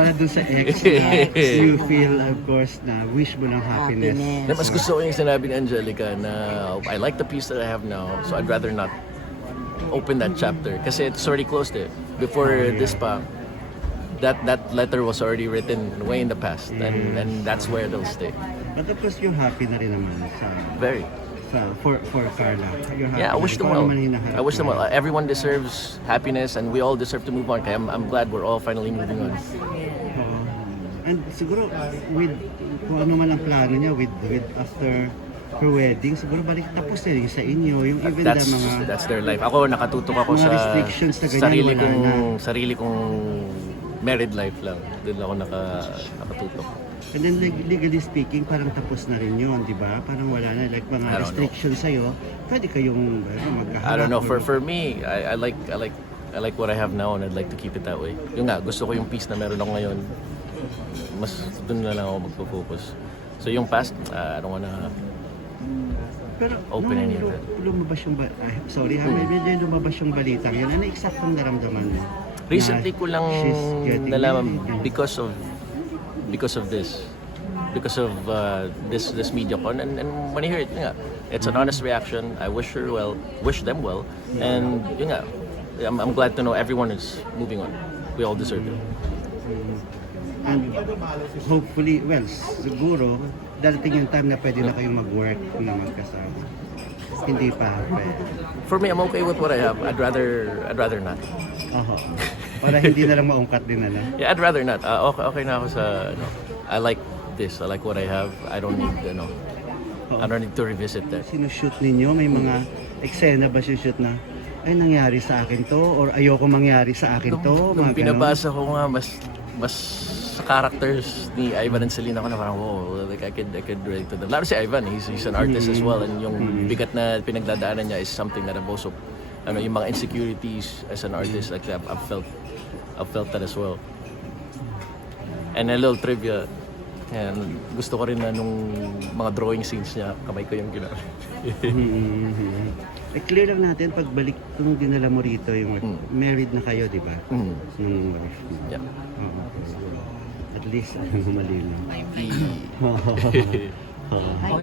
para dun sa ex na you feel, of course, na wish mo ng happiness. Na mas gusto ko yung sinabi ni Angelica na I like the peace that I have now, so I'd rather not open that chapter kasi it's already closed it. Before this pa, that letter was already written way in the past, and that's where it'll stay. But of course, you're happy na rin naman Very. for Carla. You're happy Yeah, I wish them Ikaw well. naman hinaharap I wish them mo. well. Everyone deserves happiness, and we all deserve to move on. Kaya I'm glad we're all finally moving on. Oo. And siguro, with kung ano man ang plano niya, with after her wedding, siguro balik tapos na rin sa inyo. Yung even That's the mga that's their life. Ako nakatutok ako Mga sa restrictions na ganyan, sarili kong married life lang. Doon ako nakatutok. And then legally speaking, parang tapos na rin yun, di ba? Parang wala na, like mga I don't restrictions sa'yo, pwede kayong magkaharap. I don't know. or- For me, I like what I have now, and I'd like to keep it that way. Yung nga, gusto ko yung peace na meron ako ngayon. Mas doon na lang ako magpo-focus. So yung past, I don't wanna. Pero Open nung any of it. lumabas yung medyo lumabas yung balitang yun, ano eksaktong naramdaman mo? Recently ko lang she's getting nalaman married. because of this MediaCon, and when I hear it, yun nga, it's an honest reaction. I wish them well, and yun nga, I'm glad to know everyone is moving on. We all deserve it. And hopefully, well, siguro, darating yung time na pwede na kayong mag-work na magkasama. Hindi pa pwede. For me, I'm okay with what I have. I'd rather not. Oho. Para hindi na lang maungkat din, ano? Yeah, I'd rather not. Okay na ako sa I like this. I like what I have. I don't need I don't need to revisit that. Sinushoot ninyo, may mga eksena ba sinushoot na, ay nangyari sa akin to, or ayoko mangyari sa akin to, Nung mga ganon? pinabasa ko nga, mas sa characters ni Ivan and Celine ako na parang, wow, like I could relate to them. Lalo si Ivan, he's an artist as well, and yung bigat na pinagdadaanan niya is something that I've also, yung mga insecurities as an artist, like I've felt that as well. And a little trivia, and gusto ko rin na nung mga drawing scenes niya, kamay ko yung ginawa. Clear lang natin, pagbalik kung dinala mo rito, yung married na kayo, di ba? Nung wife mo. Yeah. Oo. At least, malinaw. Oo.